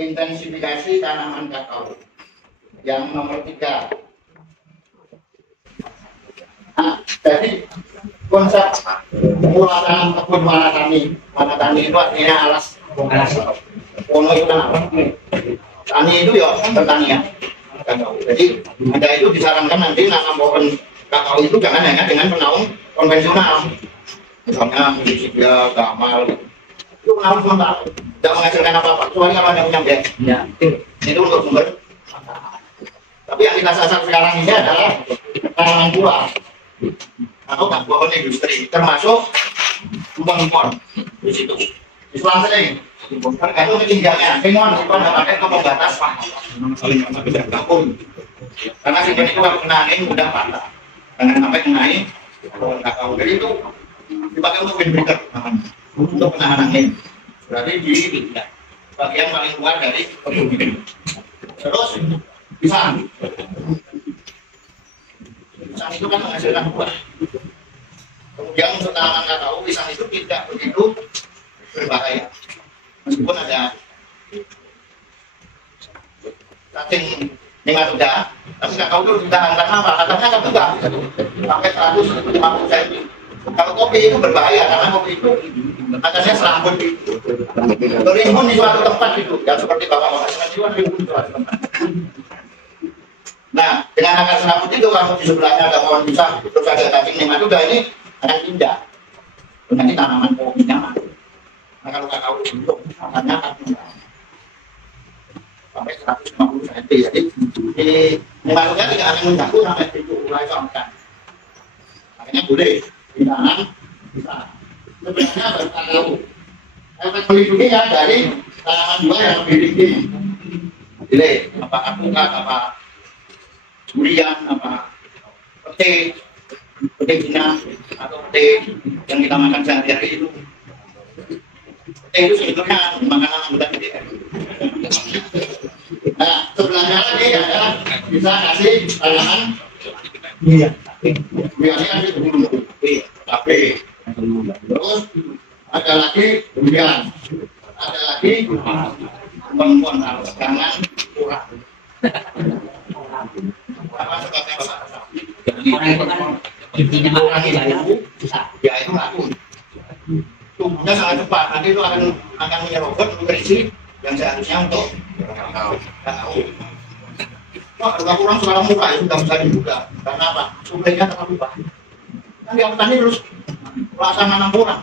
intensifikasi tanaman kakao. Yang nomor 3. Nah, jadi konsep pemulasaran kebun Manatani itu artinya alas Wono itu apa? Tani itu ya pertanian kakao. Jadi Anda itu disarankan nanti nanam pohon kakao itu jangan hanya dengan penaung konvensional, misalnya Hibiscus, Gamal, itu penaung sementara, tidak menghasilkan apa-apa. Kecuali kalau Anda punya bed, ya, itu untuk sumber. Tapi yang kita sasar sekarang ini adalah tanaman buah atau pohon industri, termasuk impor di situ. Di sebelah sini, tergantung ketinggiannya. Semua itu ada pakai pembatas saling gabung. Karena sini itu kalau kena angin mudah patah. Jangan sampai kena angin pohon kakao. Jadi itu dipakai untuk windbreaker, untuk penahan angin. Berarti di bagian paling luar dari kebun ini. Terus pisang itu kan menghasilkan buah. Kemudian untuk tanaman kakao, pisang itu tidak begitu berbahaya, meskipun ada cacing nematoda, tapi kakao itu tidak angkat apa? Katanya kan juga sampai 150 cm. Kalau kopi itu berbahaya karena kopi itu atasnya serambut itu. Berimbun di suatu tempat itu, yang seperti Bapak menghasilkan itu berimbun di suatu tempat. Nah, dengan akar serabut itu kalau di sebelahnya ada pohon pisang, terus ada cacing nematoda, ini akan pindah. Nanti tanaman kopi nyaman. Nah, kalau kakao itu akarnya akan pindah sampai 150 cm. Jadi di nematoda tidak akan mengganggu sampai itu mulai sampai. Makanya boleh ditanam pisang. Sebenarnya baru kakao. Efek melindunginya dari tanaman buah yang lebih tinggi. Jadi apa alpukat, apa durian, apa pete Cina atau pete yang kita makan sehari-hari itu. Pete itu sebetulnya makanan anggota DPR. Nah, sebelahnya lagi adalah bisa kasih tanaman biasanya kasih bulu cabe. Terus ada lagi durian, ada lagi kembang jangan kurang. Apa sebabnya Bapak? Intinya lagi ya itu laku. Tumbuhnya sangat cepat, nanti itu akan menyerobot nutrisi yang seharusnya untuk kakao. Wah, kalau kurang sekarang muka itu nggak bisa dibuka. Karena apa? Sumbernya terlalu banyak. Kan yang petani terus rasa nanam kurang.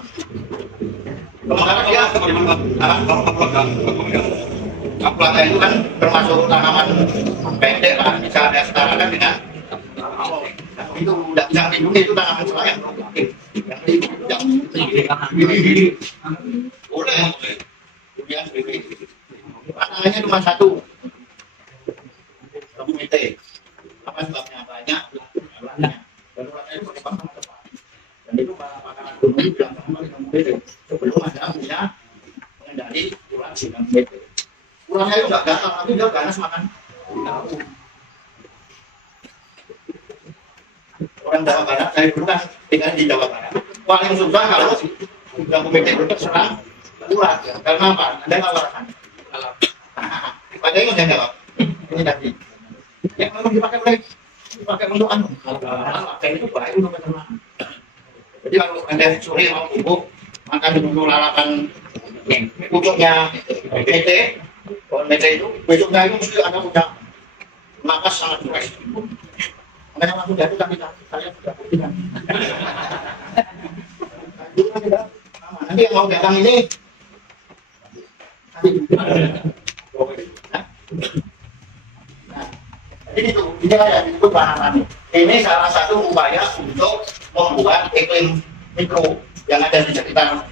Sementara dia kapulata itu kan termasuk tanaman pendek lah, bisa ada setarakan dengan itu tidak bisa dilindungi, itu tanaman selain yang gini boleh kemudian tangannya cuma satu komite apa sebabnya banyak itu pakai pakan tepat dan itu makanan gunung bilang sama sebelum ada punya mengendali ular silang komite. Ularnya itu nggak gatal, tapi dia ganas makan. Orang Jawa Barat, saya dulu kan tinggal di Jawa Barat. Paling susah kalau silang komite itu serang ular, karena apa? Ada kawasan. Padahal yang jawab, ini tadi. Yang memang dipakai untuk anu. Kayak itu baik untuk peternakan. Jadi kalau Anda sore mau tumbuh, makan dulu lalapan pucuknya mete, pohon mete itu, besoknya itu mesti Anda punya napas sangat fresh. Makanya langsung jatuh tapi saya sudah buktikan. Nanti yang mau datang ini jadi ini ada itu bahan. Ini salah satu upaya untuk membuat iklim mikro yang ada di sekitar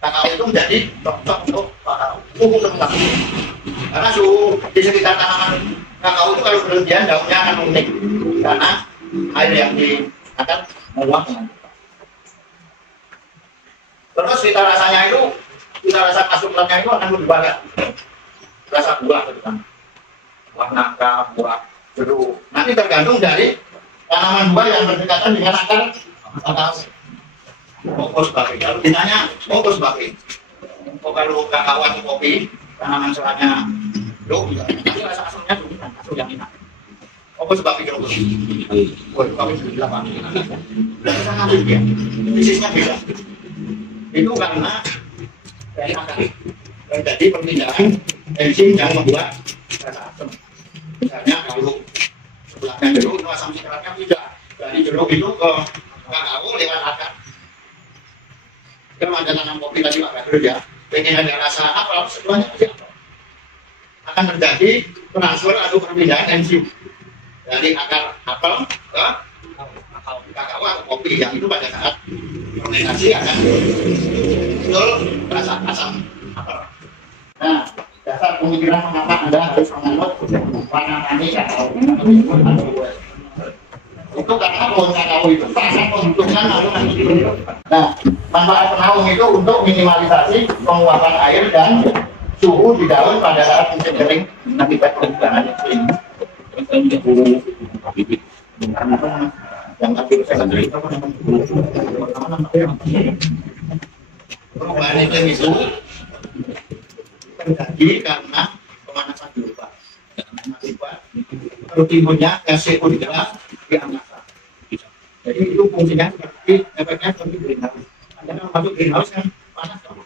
kakao itu menjadi cocok untuk suhu rendah. Karena suhu di sekitar tanaman kakao itu kalau berlebihan daunnya akan unik karena air yang akan menguap dengan cepat. Terus cita rasanya itu, cita rasa coklatnya itu akan lebih banyak. Rasa buah terutama. Warna buah jeruk. Nanti tergantung dari tanaman buah yang berdekatan dengan akar kakao. Fokus baking. Kalau ditanya fokus baking. Kalau kakao atau kopi, tanaman serangnya lo juga tapi rasa asalnya tuh asal yang enak. Apa sebab pikir lo? Wah, kami sudah bilang berarti sangat beda. Bisnisnya beda. Itu karena dari akar. Jadi perpindahan enzim yang membuat rasa asam. Misalnya kalau sebelahnya jeruk itu asam sitratnya tidak dari jeruk itu ke kakao lewat akar. Kalau ada tanam kopi tadi Pak Badrul ya, pengen ada rasa apa, semuanya akan terjadi transfer atau perpindahan enzim dari akar apel ke kakao atau kopi yang itu pada saat fermentasi akan muncul rasa asam apel. Nah, dasar pemikiran mengapa Anda harus menganut warna tani kakao itu karena pohon kakao itu sangat membutuhkan lalu nah, manfaat penaung itu untuk minimalisasi penguapan air dan suhu di daun pada saat musim kering akibat perubahan iklim. Yang perubahan iklim itu terjadi karena pemanasan global. Akibat tertimbunnya CO2 di angkasa. Jadi itu fungsinya seperti efeknya seperti greenhouse. Anda kalau masuk greenhouse kan panas dong.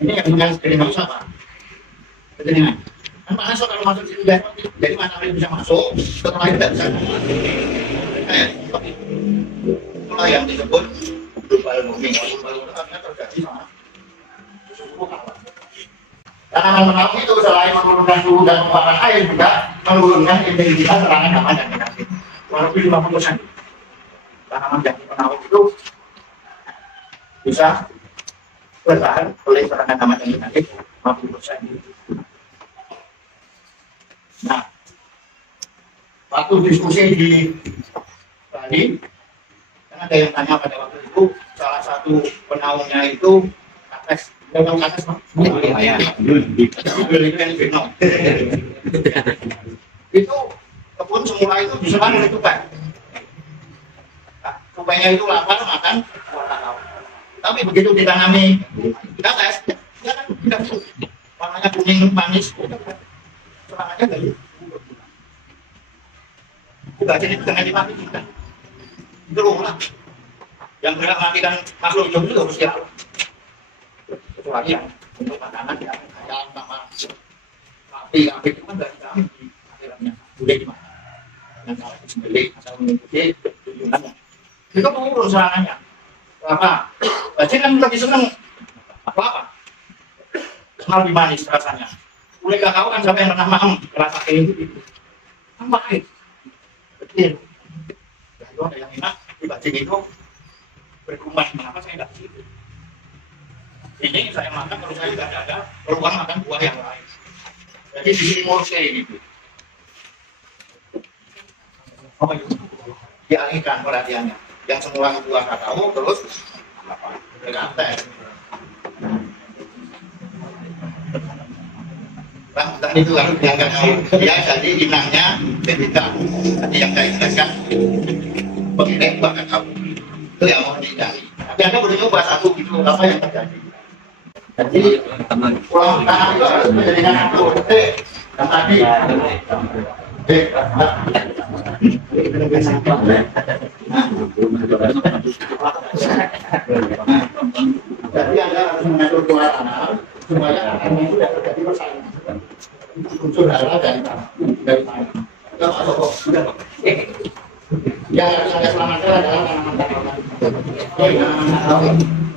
Ini yang punya greenhouse apa? Kedengaran. Kan panas kalau masuk situ jadi matahari bisa masuk, setelah itu tidak bisa keluar. Kayak seperti itulah yang disebut global warming. Global warming terjadi sama suhu awan. Tanaman penaung itu selain menurunkan suhu dan penguapan air juga menurunkan intensitas serangan hama dan penyakit. Walaupun 50%. Tanaman yang penaung itu bisa bertahan oleh serangan hama dan penyakit 50%. Nah, waktu diskusi di Bali, kan ada yang tanya pada waktu itu salah satu penaungnya itu kates. Dalam atas itu kebun semula itu diserang oleh tupai. Tupainya itu lapar makan kakao. Tapi begitu ditanami kita tes, dia kan tidak suka. Warnanya kuning manis, serangannya dari udah jadi dengan dimati kita. Itu lah. Yang berat matikan makhluk hidup itu harus siap. Kecuali yang untuk makanan yang ayam sama sapi itu kan dari kami di akhiratnya boleh dimana yang kalau disembelih asal mengikuti tujuannya itu pengurus serangannya apa bajing kan lagi seneng apa kenal di manis rasanya boleh kakao kan sampai yang pernah makan rasa kayak gitu kan pahit betul itu ada yang enak di bajing itu berkuman kenapa saya tidak gitu. Ini saya makan, kalau saya tidak ada peluang makan buah yang lain. Jadi di sini mau saya gitu. Oh itu dialihkan perhatiannya. Yang semula buah kakao terus bergantai. Dan itu harus diangkat ya, jadi inangnya berbeda. Tadi yang saya jelaskan pengiring buah kakao itu yang mau dihindari. Tapi Anda boleh coba satu gitu apa yang terjadi. Jadi pulang tangan itu harus menjadikan satu detik yang tadi jadi Anda harus mengatur pola tanam supaya akarnya itu tidak terjadi persaingan unsur hara dari tanah yang harus Anda selamatkan adalah tanaman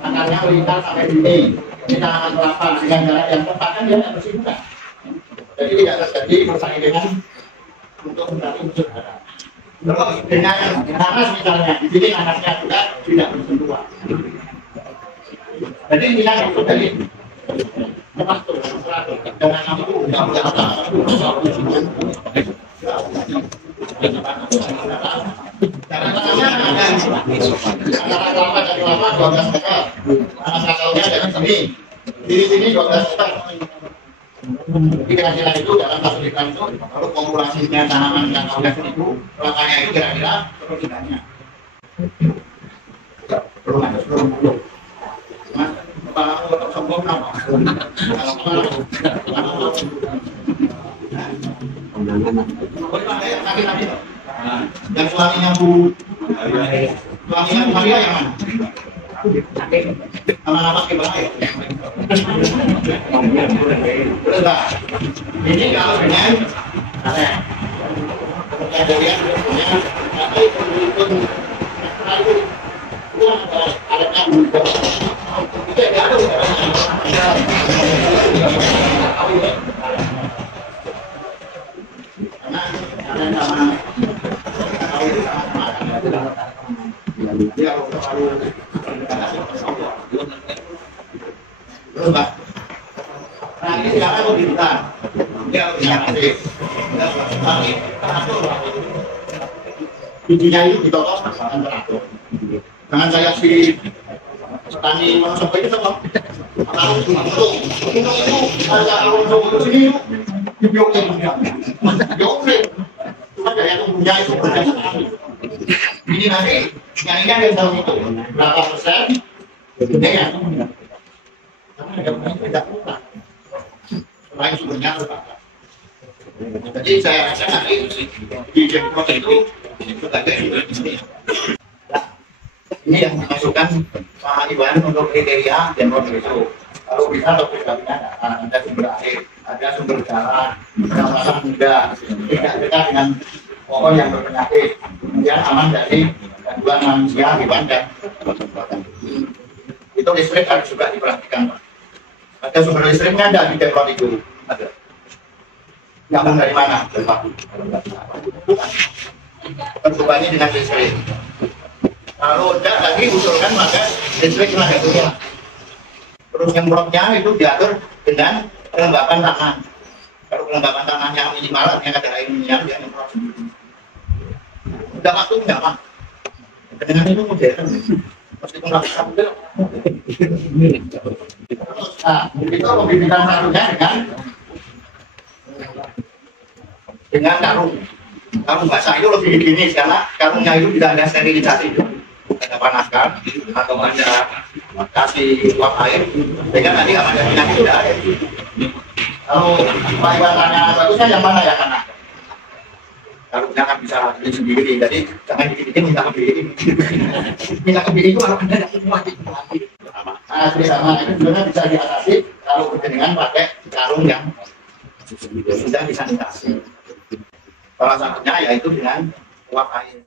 akarnya melintang sampai sini. Ini tanaman kelapa dengan jarak yang tepat kan dia tidak bersinggungan. Jadi tidak terjadi persaingan untuk mencari unsur hara. Terus dengan nanas misalnya, di sini nanasnya juga tidak bersentuhan. Jadi minang itu dari tepat tuh, dan nanam itu tidak boleh apa. Cara tanamnya ada antara kelapa dan kelapa 12 meter. Tanah kakaonya dari sini. Di sini 12 meter. Jadi kira-kira itu dalam fasilitas itu kalau populasinya tanaman kakao itu kelapanya itu kira-kira sepertiganya. Belum ada 10. kepala aku sempurna. Yang suaminya Bu, suaminya Bu Maria yang mana? Anak-anak gimana ya? Enggak. Ini kalau dengan nah ini sekarang mau dibuka dia harus tapi teratur bijinya itu ditotok dan teratur jangan saya si petani Wonosobo itu sama kalau untung itu ada Wonosobo sini dibiokin cuma daya tumbuhnya itu berdasarkan ini nanti yang ini yang tahu itu berapa persen ini ya karena ada yang tidak kurang selain sumbernya terbatas. Jadi saya rasa nanti di Jepang itu sebagai sumber ini. Ini yang dimasukkan Pak Iwan untuk kriteria dan itu. Kalau bisa topik kabinnya ada sumber air, ada sumber jalan, pengawasan muda, tidak dekat dengan pohon yang berpenyakit, kemudian aman dari gangguan manusia, hewan dan itu listrik harus juga diperhatikan, Pak. Ada sumber listriknya ada di Depok itu, ada. Nyambung dari mana? Dari Pak. Terbebani dengan listrik. Kalau tidak lagi usulkan maka listrik tenaga surya. Terus yang bloknya itu diatur dengan kelembapan tanah. Kalau kelembapan tanahnya minimal, yang ada air minyak, dia nyemprot sendiri. Udah waktu enggak, Pak. Dengan itu modern. Meskipun nggak bisa model. Nah, itu pembibitan satunya dengan karung. Karung basah itu lebih higienis karena karungnya itu tidak ada sterilisasi. Ada panaskan atau ada kasih uap air sehingga nanti aman dari penyakit tidak ada. Kalau pariwisatanya bagusnya yang mana ya karena kalau jangan bisa beli sendiri, jadi jangan dikit-dikit minta kebiri. Minta kebiri itu kalau anda tidak mati. Asli sama itu sebenarnya bisa diatasi kalau dengan pakai karung yang sudah disanitasi. Salah satunya yaitu dengan uap air.